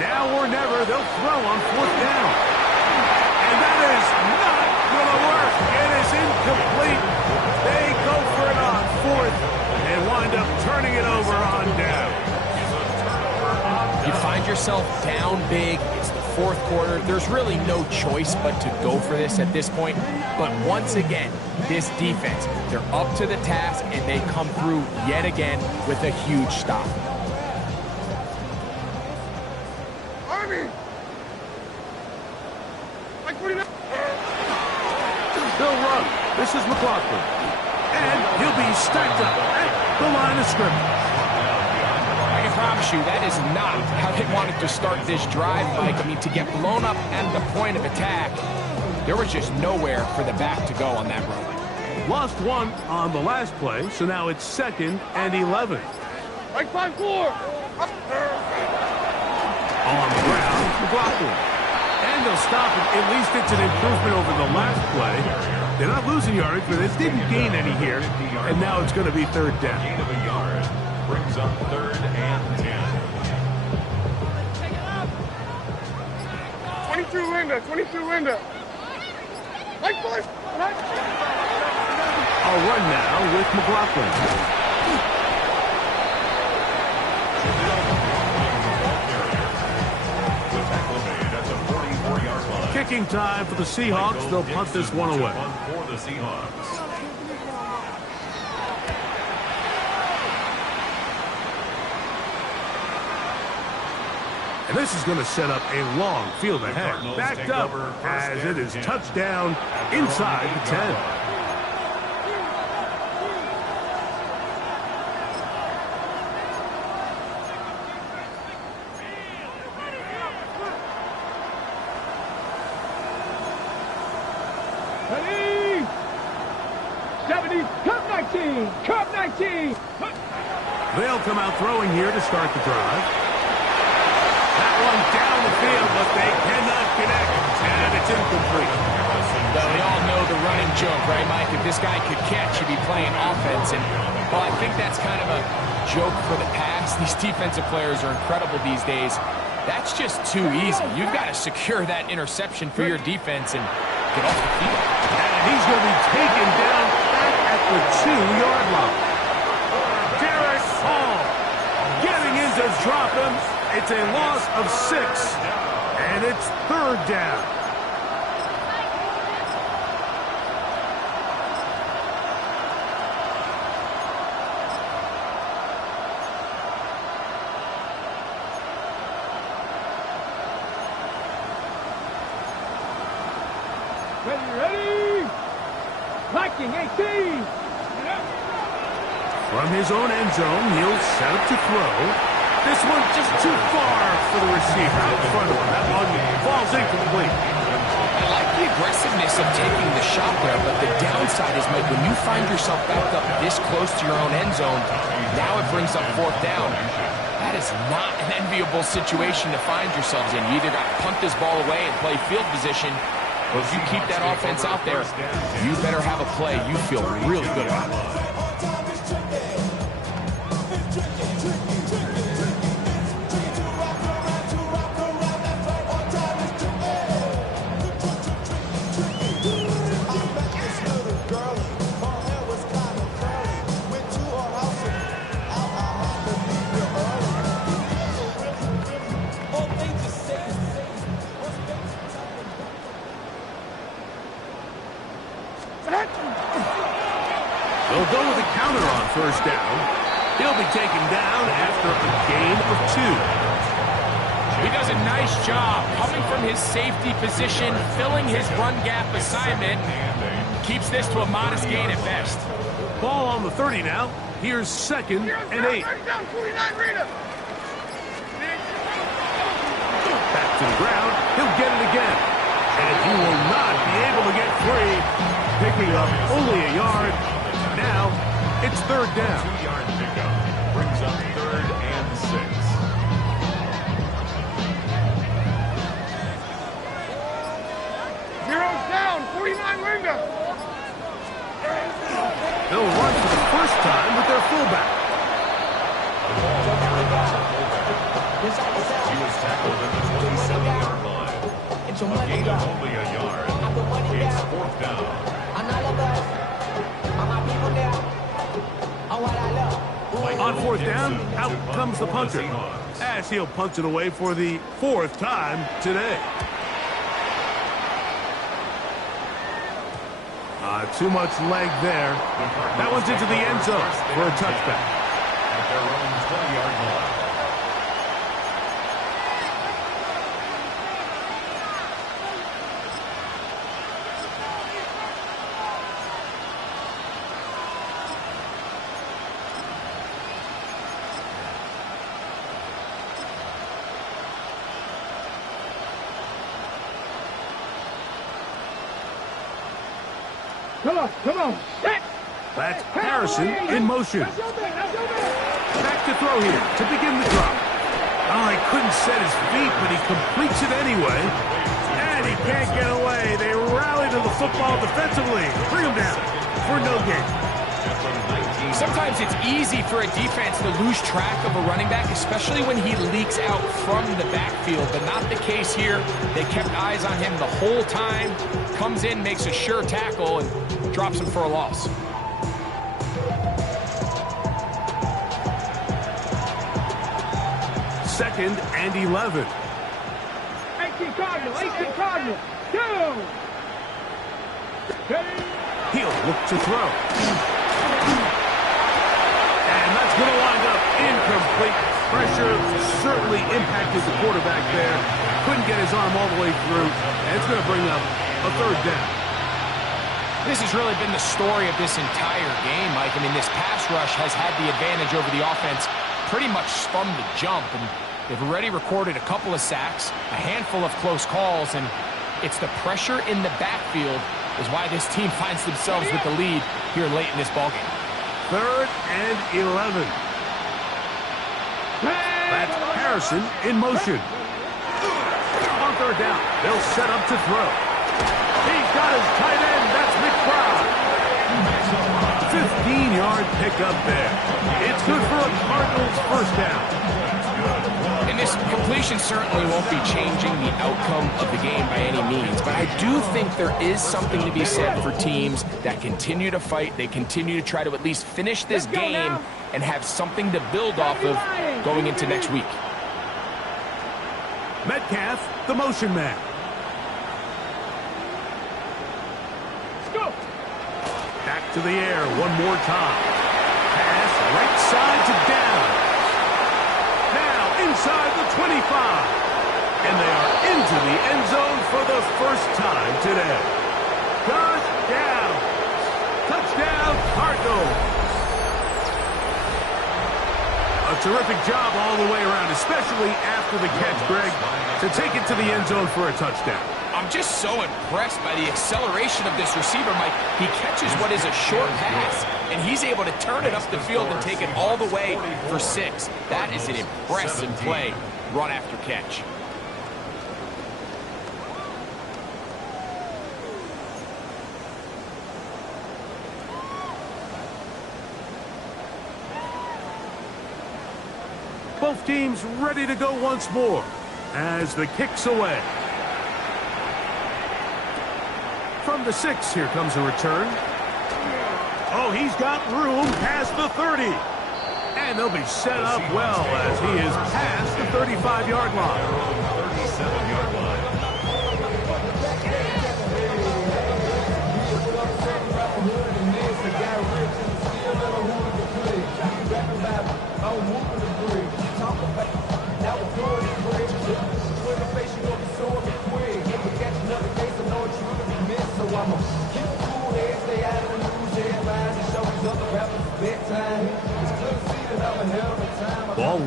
Now or never, they'll throw on fourth down. And that is not going to work. It is incomplete. They go for it on fourth and wind up turning it over on down. You find yourself down big. It's the fourth quarter. There's really no choice but to go for this at this point. But once again, this defense, they're up to the task, and they come through yet again with a huge stop. They'll run. This is McLaughlin. And he'll be stacked up at the line of scrimmage. I can promise you that is not how they wanted to start this drive, Mike. I mean, to get blown up at the point of attack, there was just nowhere for the back to go on that run. Lost one on the last play, so now it's 2nd and 11. Right 5-4! On the ground, McLaughlin. And they'll stop it. At least it's an improvement over the last play. They're not losing yardage, but they didn't gain any here. And now it's going to be third down. Gain of a yard brings up 3rd and 10. 22 Linda, 22 Linda. Right 5. I'll run now with McLaughlin. Kicking time for the Seahawks. They'll punt this one away. For the Seahawks. And this is going to set up a long field ahead. Backed up as it is touchdown inside the 10. Ready? 70, Cup 19, Cup 19. They'll come out throwing here to start the drive. That one down the field, but they cannot connect, and it's incomplete. Well, we all know the running joke, right, Mike? If this guy could catch, he'd be playing offense. And, well, I think that's kind of a joke for the past. These defensive players are incredible these days. That's just too easy. You've got to secure that interception for your defense and get off the field. And he's going to be taken down back at the 2-yard line. Derek Hall getting in to drop him. It's a loss of 6, and it's third down. Ready? Viking 18. From his own end zone, he'll set up to throw. This one just too far for the receiver in front of him. That one falls incomplete. I like the aggressiveness of taking the shot there, but the downside is, Mike, when you find yourself backed up this close to your own end zone, now it brings up fourth down. That is not an enviable situation to find yourselves in. You either got to punt this ball away and play field position, or if you keep that offense out there, you better have a play you feel really good about. first down. He'll be taken down after a gain of 2. He does a nice job coming from his safety position, filling his run gap assignment. Keeps this to a modest gain at best. Ball on the 30 now. Here's 2nd and 8. Back to the ground. He'll get it again. And he will not be able to get free. Picking up only a yard. Now it's 3rd down. 2-yard pickup brings up 3rd and 6. Zero's down, 49 Linda. They'll run for the first time with their fullback. He was tackled at the 27-yard line. A gain of only a yard. It's 4th down. On 4th down, out comes the punter, as he'll punt it away for the 4th time today. Too much leg there. That one's into the end zone for a touchback. At their own 20-yard line. Come on. That's Harrison in motion. Back to throw here to begin the drop. Oh, he couldn't set his feet, but he completes it anyway. And he can't get away. They rally to the football defensively. Bring him down for no gain. Sometimes it's easy for a defense to lose track of a running back, especially when he leaks out from the backfield, but not the case here. They kept eyes on him the whole time. Comes in, makes a sure tackle, and drops him for a loss. Second and 11. 18 Cardinal. 2. He'll look to throw. And that's going to wind up incomplete. Pressure certainly impacted the quarterback there. Couldn't get his arm all the way through. And it's going to bring up a 3rd down. This has really been the story of this entire game, Mike. I mean, this pass rush has had the advantage over the offense pretty much from the jump. And they've already recorded a couple of sacks, a handful of close calls, and it's the pressure in the backfield is why this team finds themselves with the lead here late in this ballgame. 3rd and 11. That's Harrison in motion. On 3rd down, they'll set up to throw. He's got his tight end. That's McBride. 15-yard pickup there. It's good for a Cardinals first down. And this completion certainly won't be changing the outcome of the game by any means, but I do think there is something to be said for teams that continue to fight. They continue to try to at least finish this game and have something to build off of going into next week. Metcalf, the motion man. Go. Back to the air one more time. Pass right side to down. Now inside the 25. And they are into the end zone for the first time today. Touchdown. Touchdown, Cardinals. A terrific job all the way around, especially after the catch, Greg, to take it to the end zone for a touchdown. I'm just so impressed by the acceleration of this receiver, Mike. He catches what is a short pass, and he's able to turn it up the field and take it all the way for 6. That is an impressive play, run after catch. Both teams ready to go once more as the kick's away. From the 6, here comes a return. Oh, he's got room past the 30. And they'll be set up well as he is past the 35-yard line. 37-yard line.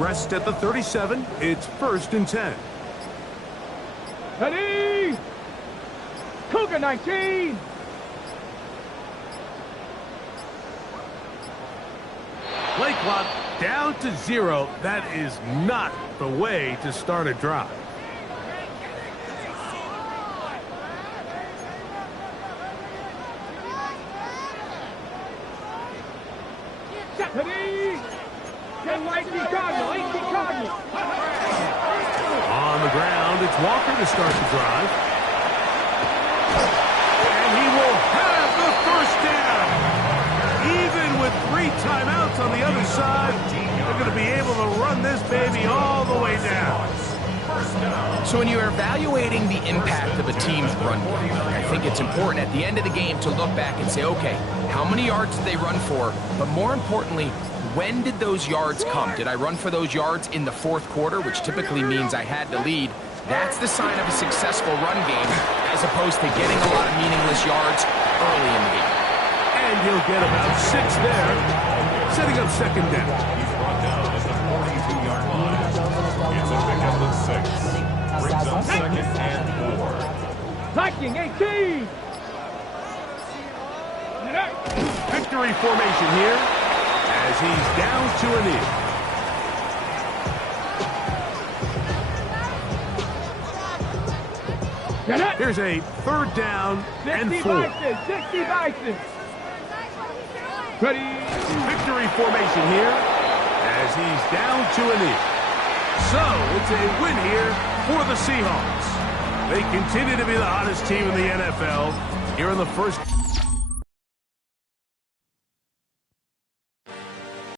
rest at the 37. It's 1st and 10. Ready? Cougar 19. Play clock down to 0. That is not the way to start a drive. Ready? Get right, Cardinal. 18 Cardinal. On the ground, it's Walker to start the drive. And he will have the first down. Even with 3 timeouts on the other side, they're going to be able to run this baby all the way down. So when you're evaluating the impact of a team's run game, I think it's important at the end of the game to look back and say, okay, how many yards did they run for? But more importantly, when did those yards come? Did I run for those yards in the 4th quarter, which typically means I had the lead? That's the sign of a successful run game, as opposed to getting a lot of meaningless yards early in the game. And he'll get about 6 there, setting up 2nd down. He's brought down at the 42-yard line. It's a pickup of 6. Brings up 2nd and 4. Viking 18. Victory formation here as he's down to a knee. Here's a 3rd down and 4. 60 Bison. Ready? Victory formation here as he's down to a knee. So it's a win here for the Seahawks. They continue to be the hottest team in the NFL here in the first.